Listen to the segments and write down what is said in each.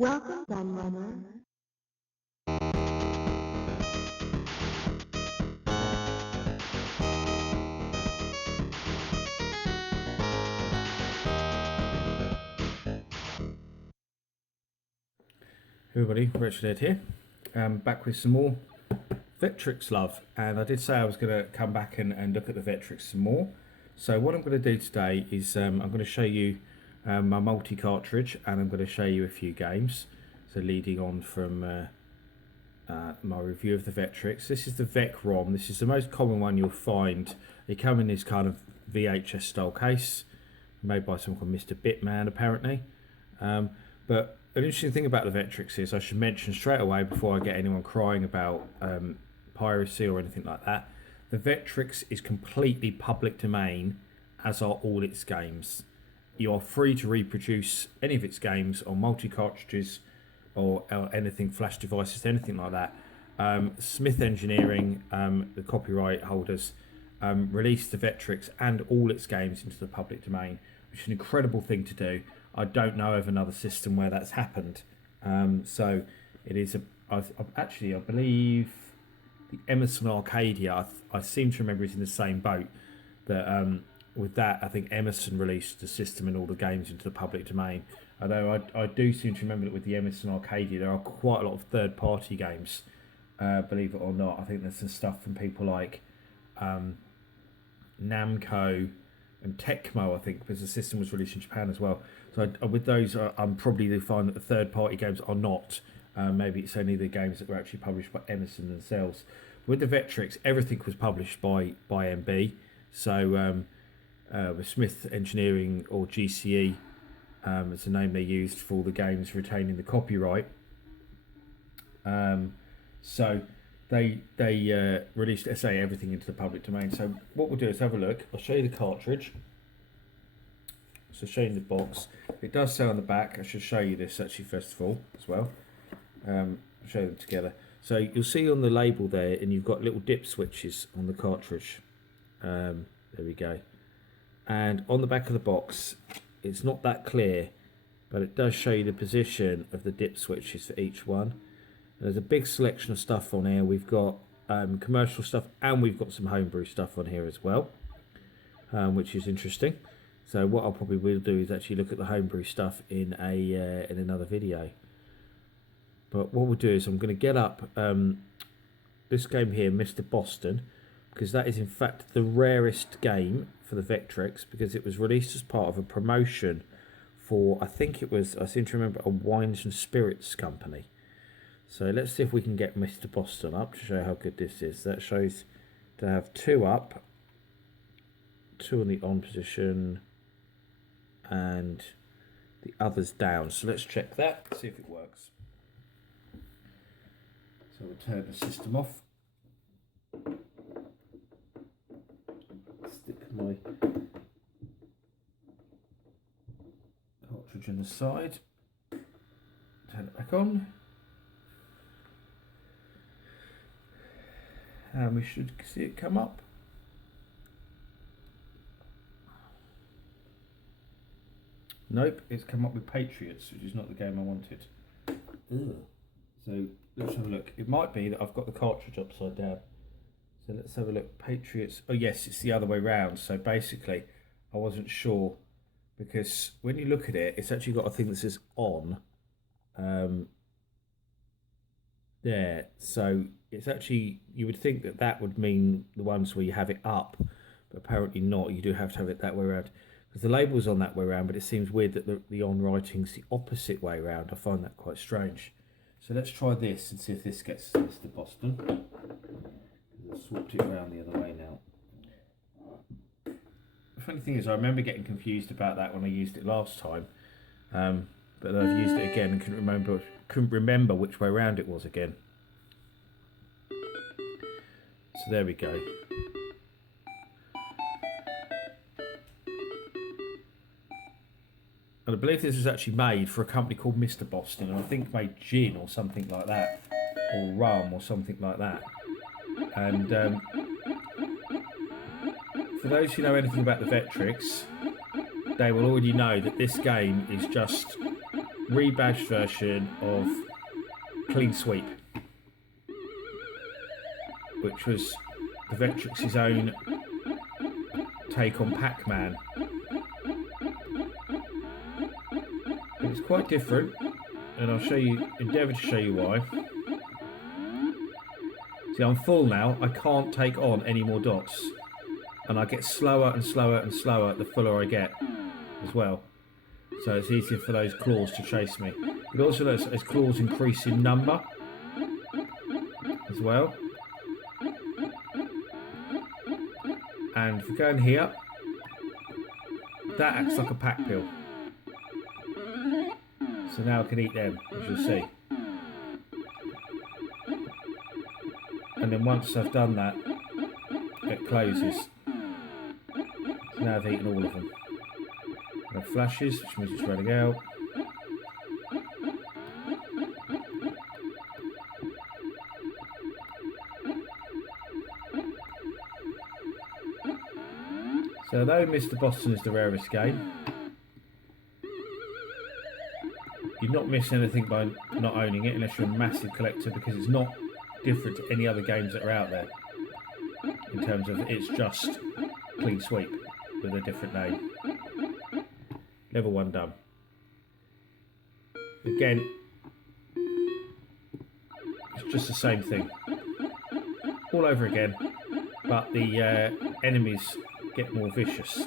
Welcome, Gunrunner. Hey everybody, Richard here. Back with some more Vectrex love, and I did say I was going to come back and look at the Vectrex some more. So what I'm going to do today is I'm going to show you my multi-cartridge, and I'm going to show you a few games. So leading on from my review of the Vectrex, this is the Vectrom. This is the most common one you'll find. They come in this kind of VHS style case, made by someone called Mr. Bitman apparently. But an interesting thing about the Vectrex is I should mention straight away before I get anyone crying about piracy or anything like that, the Vectrex is completely public domain, as are all its games. You are free to reproduce any of its games on multi-cartridges or anything, flash devices, anything like that. Smith Engineering, the copyright holders, released the Vectrex and all its games into the public domain, which is an incredible thing to do. I don't know of another system where that's happened. So it is I believe the Emerson Arcadia, I seem to remember is in the same boat. That with that, I think Emerson released the system and all the games into the public domain. Although I do seem to remember that with the Emerson Arcadia, there are quite a lot of third-party games. Believe it or not, I think there's some stuff from people like Namco and Tecmo, I think, because the system was released in Japan as well. So with those, I'm probably to find that the third-party games are not. Maybe it's only the games that were actually published by Emerson themselves. With the Vectrex, everything was published by MB. So with Smith Engineering, or GCE, it's the name they used for all the games retaining the copyright. So they released, say, everything into the public domain. So what we'll do is have a look. I'll show you the cartridge. So show you the box. It does say on the back. I should show you this actually first of all as well. I'll show them together. So you'll see on the label there, and you've got little dip switches on the cartridge. There we go. And on the back of the box, it's not that clear, but it does show you the position of the dip switches for each one. There's a big selection of stuff on here. We've got commercial stuff, and we've got some homebrew stuff on here as well, which is interesting. So what I'll probably will do is actually look at the homebrew stuff in another video. But what we'll do is I'm going to get up this game here, Mr. Boston, because that is in fact the rarest game for the Vectrex, because it was released as part of a promotion for, I think it was, I seem to remember, a wines and spirits company. So let's see if we can get Mr. Boston up to show how good this is. That shows to have two up, two in the on position, and the others down. So let's check that, see if it works. So we'll turn the system off. Stick my cartridge in the side. Turn it back on. And we should see it come up. Nope, it's come up with Patriots, which is not the game I wanted. Ugh. So let's have a look. It might be that I've got the cartridge upside down. So let's have a look. Patriots. Oh yes, it's the other way round. So basically, I wasn't sure, because when you look at it, it's actually got a thing that says on. There. So it's actually, you would think that that would mean the ones where you have it up, but apparently not. You do have to have it that way around, because the label's on that way around, but it seems weird that the on writing's the opposite way around. I find that quite strange. So let's try this and see if this gets Mr. Boston. I've swapped it around the other way now. The funny thing is, I remember getting confused about that when I used it last time, but then I've used it again and couldn't remember which way around it was again. So there we go. And I believe this was actually made for a company called Mr. Boston, and I think made gin or something like that, or rum or something like that. And for those who know anything about the Vectrex, they will already know that this game is just rebadged version of Clean Sweep, which was the Vectrex's own take on Pac-Man. It's quite different, and I'll endeavour to show you why. See, I'm full now. I can't take on any more dots, and I get slower and slower and slower the fuller I get as well. So it's easier for those claws to chase me. It also looks as claws increase in number as well. And if we go in here, that acts like a pack pill. So now I can eat them, as you'll see. And then once I've done that, it closes. So now I've eaten all of them. No flashes, which means it's running out. So though Mr. Boston is the rarest game, you're not missing anything by not owning it unless you're a massive collector, because it's not different to any other games that are out there in terms of it's just Clean Sweep with a different name. Level 1 done. Again, it's just the same thing all over again, but the enemies get more vicious.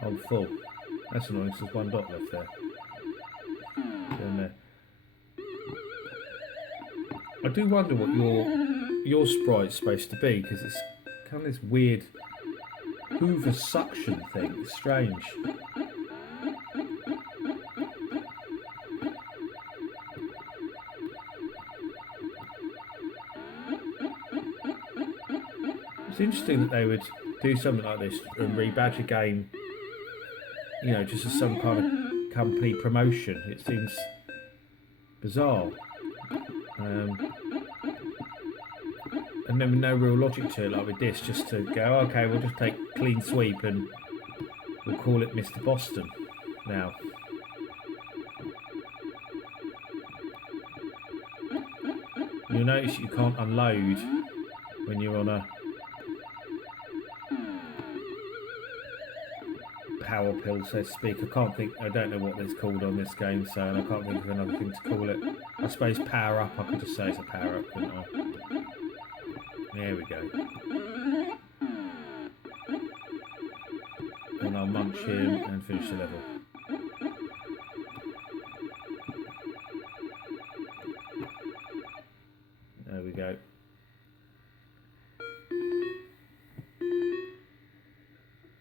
I'm full. That's annoying, because there's one dot left there. And there. I do wonder what your sprite's supposed to be, because it's kind of this weird Hoover suction thing. It's strange. It's interesting that they would do something like this and rebadge a game, you know, just as some kind of company promotion. It seems bizarre. And then with no real logic to it, like with this, just to go, okay, we'll just take Clean Sweep and we'll call it Mr. Boston now. You'll notice you can't unload when you're on a power pill, so to speak. I don't know what it's called on this game, so I can't think of another thing to call it. I suppose power up, I could just say it's a power up, couldn't I? There we go. And I'll munch him and finish the level. There we go.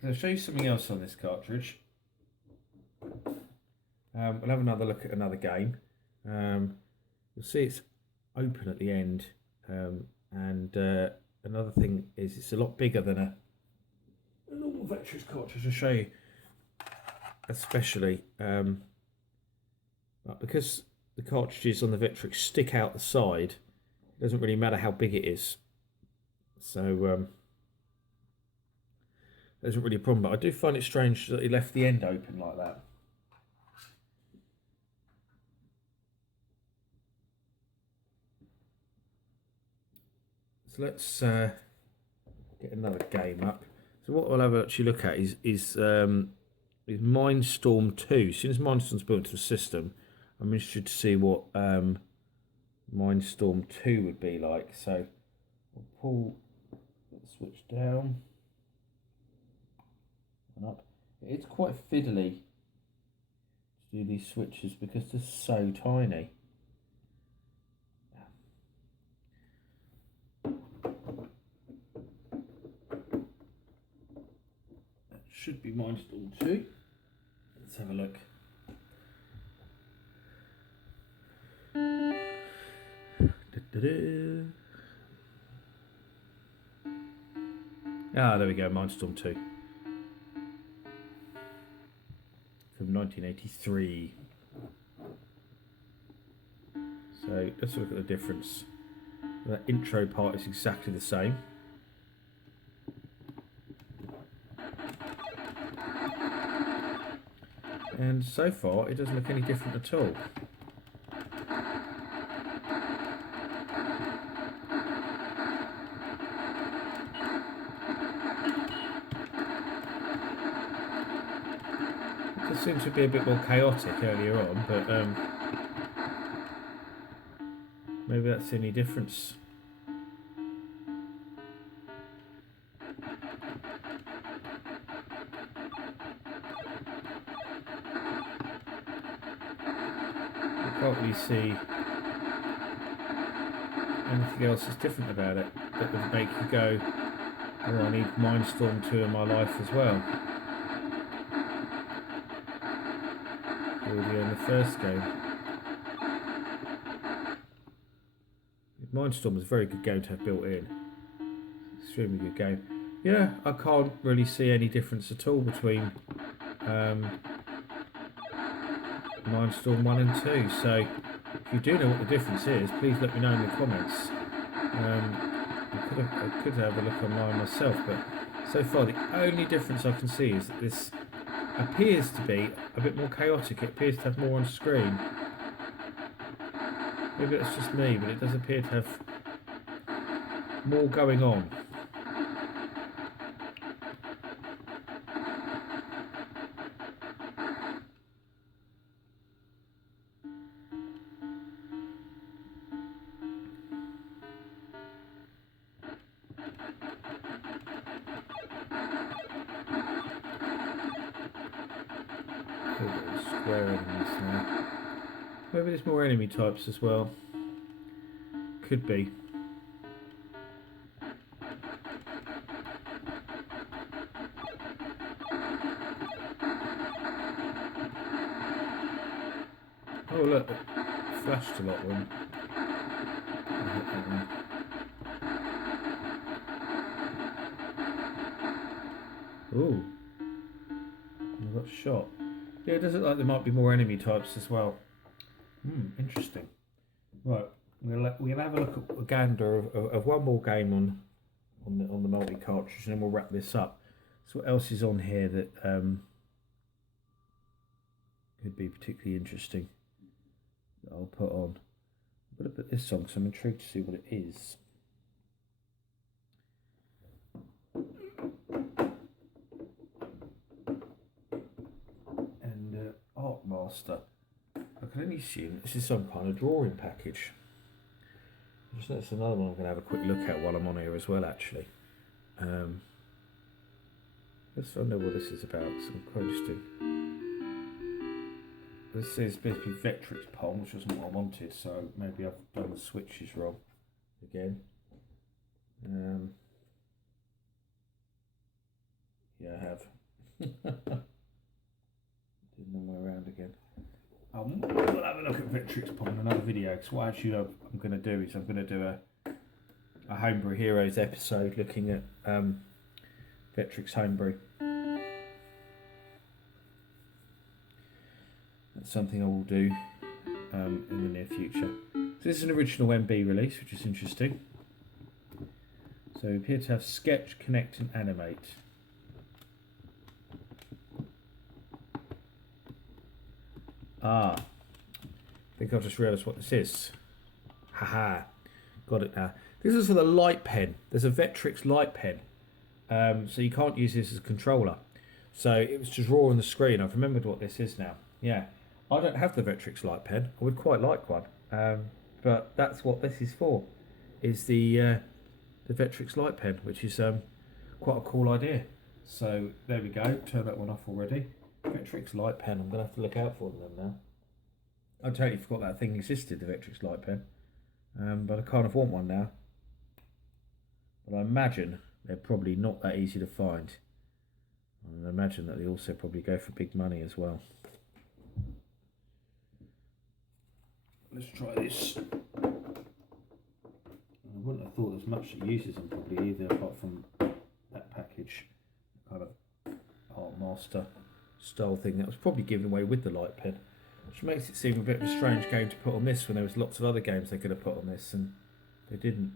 So I'll show you something else on this cartridge. We'll have another look at another game. You'll see it's open at the end. And another thing is it's a lot bigger than a normal Vectrex cartridge. I'll show you, especially, but because the cartridges on the Vectrex stick out the side, it doesn't really matter how big it is. So there isn't really a problem. But I do find it strange that he left the end open like that. So let's get another game up. So what I'll have actually look at is Mindstorm 2. As soon as Mindstorm's built into the system, I'm interested to see what Mindstorm 2 would be like. So I'll pull the switch down and up. It's quite fiddly to do these switches because they're so tiny. Should be Mindstorm 2. Let's have a look. Ah, there we go, Mindstorm 2. From 1983. So let's look at the difference. That intro part is exactly the same. And so far it doesn't look any different at all. It just seems to be a bit more chaotic earlier on, but maybe that's the only difference. Can't really see anything else that's different about it that would make you go, oh, I need Mindstorm 2 in my life as well. Already in the first game. Mindstorm was a very good game to have built in. Extremely good game. Yeah, I can't really see any difference at all between Mindstorm 1 and 2, so if you do know what the difference is, please let me know in the comments. I could have a look online myself, but so far the only difference I can see is that this appears to be a bit more chaotic. It appears to have more on screen. Maybe it's just me, but it does appear to have more going on. Square enemies now. Maybe there's more enemy types as well. Could be. Oh look, it flashed a lot when I hit that one. Ooh, I got shot. Yeah, it does look like there might be more enemy types as well. Interesting. Right, we'll have a look at a gander of one more game on the multi cartridge, and then we'll wrap this up. So what else is on here that could be particularly interesting that I'll put on? I'm going to put this on because I'm intrigued to see what it is. And Art Master. I can only assume this is some kind of drawing package. That's another one I'm going to have a quick look at while I'm on here as well, actually. Let's find out what this is about. Some quite interesting. This says supposed to be Vectrex Palm, which wasn't what I wanted, so maybe I've done the switches wrong again. Yeah, I have. Did the way around again. We'll have a look at Vectrex Palm in another video, because what actually I'm going to do is I'm going to do a Homebrew Heroes episode looking at Vectrex Homebrew. That's something I will do in the near future. So this is an original MB release, which is interesting. So we appear to have sketch, connect and animate. I think I've just realised what this is. Haha, got it now. This is for the light pen. There's a Vectrex light pen. So you can't use this as a controller. So it was just raw on the screen. I've remembered what this is now. Yeah, I don't have the Vectrex light pen. I would quite like one. But that's what this is for. Is the Vectrex light pen, which is quite a cool idea. So there we go. Turn that one off already. Vectrex light pen. I'm going to have to look out for them now. I totally forgot that thing existed, the Vectrex light pen. But I kind of want one now. But I imagine they're probably not that easy to find. And I imagine that they also probably go for big money as well. Let's try this. I wouldn't have thought there's much that uses them probably either, apart from that package, kind of Art Master style thing that was probably given away with the light pen, which makes it seem a bit of a strange game to put on this when there was lots of other games they could have put on this and they didn't.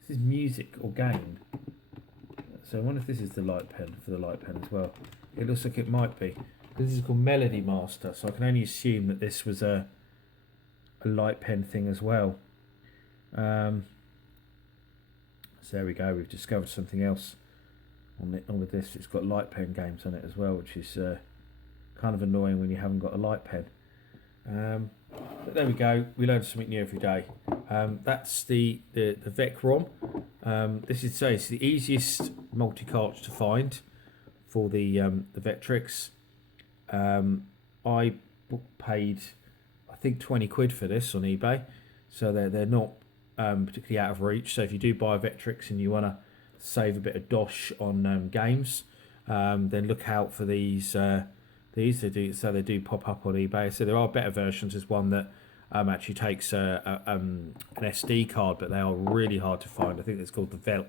This is music or game. So I wonder if this is the light pen for the light pen as well. It looks like it might be. This is called Melody Master, so I can only assume that this was a light pen thing as well. So there we go, we've discovered something else on with this. It's got light pen games on it as well, which is kind of annoying when you haven't got a light pen. But there we go, we learn something new every day. That's the Vectrom. This is it's the easiest multi-cartridge to find for the Vectrex. I paid I think 20 quid for this on eBay, so they're not particularly out of reach. So if you do buy a Vectrex and you want to save a bit of dosh on games, then look out for these. They do pop up on eBay. So there are better versions. There's one that actually takes an SD card, but they are really hard to find. I think it's called the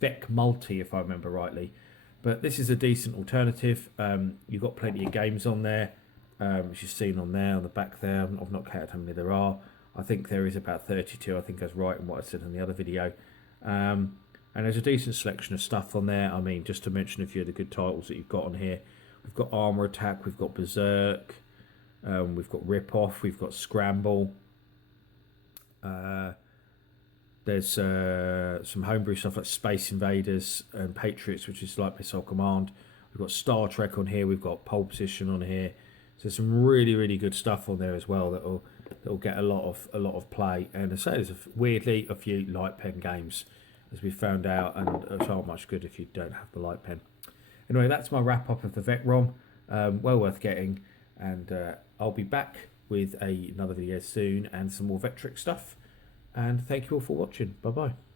Vec Multi, if I remember rightly. But this is a decent alternative. You've got plenty of games on there, which you've seen on there, on the back there. I've not counted how many there are. I think there is about 32. I think I was right in what I said in the other video. And there's a decent selection of stuff on there. I mean, just to mention a few of the good titles that you've got on here. We've got Armour Attack, we've got Berserk, we've got Rip Off, we've got Scramble. There's some homebrew stuff like Space Invaders and Patriots, which is like Missile Command. We've got Star Trek on here, we've got Pole Position on here. So there's some really good stuff on there as well that'll get a lot of play. And I say there's weirdly a few light pen games, as we found out, and which aren't much good if you don't have the light pen. Anyway, that's my wrap up of the Vectrom. Well worth getting, and I'll be back with another video soon and some more Vectrex stuff. And thank you all for watching. Bye bye.